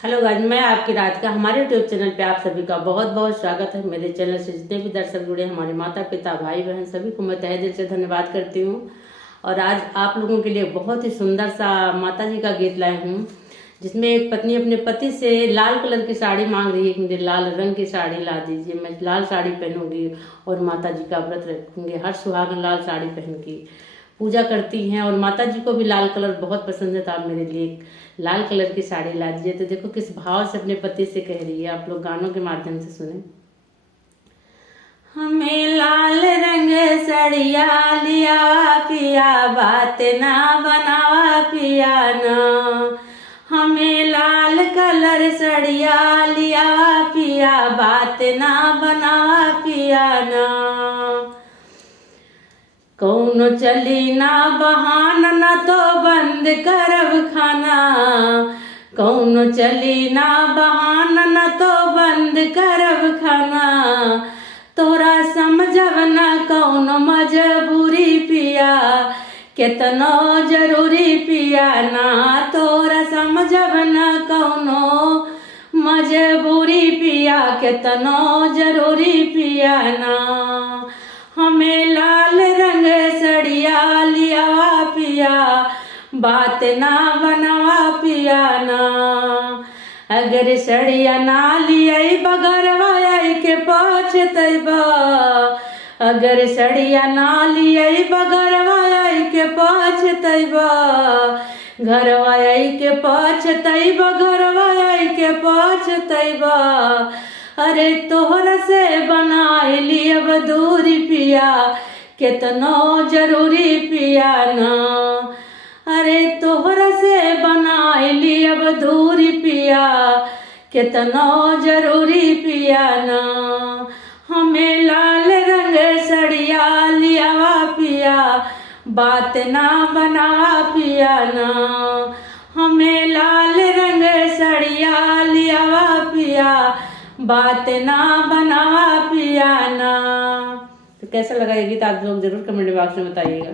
Hello guys, मैं आपकी राधिका। हमारे यूट्यूब चैनल पे आप सभी का बहुत बहुत स्वागत है। मेरे चैनल से जितने भी दर्शक जुड़े, हमारे माता पिता भाई बहन सभी को मैं तहे दिल से धन्यवाद करती हूँ। और आज आप लोगों के लिए बहुत ही सुंदर सा माता जी का गीत लाए हूँ, जिसमें एक पत्नी अपने पति से लाल कलर की साड़ी मांग रही है कि मुझे लाल रंग की साड़ी ला दीजिए, मैं लाल साड़ी पहनूंगी और माता जी का व्रत रखूंगी। हर सुहागन लाल साड़ी पहन की पूजा करती हैं और माता जी को भी लाल कलर बहुत पसंद है, तो आप मेरे लिए लाल कलर की साड़ी ला दीजिए। तो देखो किस भाव से अपने पति से कह रही है, आप लोग गानों के माध्यम से सुने। हमें लाल रंग सड़िया लिया पिया, बात ना बनावा पिया ना। हमें लाल कलर सड़िया लिया पिया, बात ना बनावा पिया ना। कौनो चली ना बहाना न तो बंद करब खाना, कौनो चली ना बहाना न तो बंद करब खाना। तोरा समझब न कौनो मजबूरी पिया, केतनो जरूरी पिया ना। तोरा समझब न कौनो मजबूरी पिया, केतनो जरूरी पिया ना। हमें लाल रंग सड़िया लिया पिया, बात ना बनावा पिया ना। अगर सड़िया ना लिया बगरवा के पछतैबा, अगर सड़िया ना लिया बगरवा के पछतैबा। घरवा के पछतैबा, घरवा के पछतैबा। अरे तोहरा से बनाए लियब दूरी पिया, केतनो जरूरी पिया ना। अरे तोहरा से बनाए लियब दूरी पिया, केतनो जरूरी पिया ना। हमें लाल रंग सड़िया लिया पिया, बात ना बनावा पिया ना। हमें लाल रंग सड़िया लिया पिया, बात ना बनावा पिया ना। तो कैसा लगा ये गीत आप लोग जरूर कमेंट बॉक्स में बताइएगा।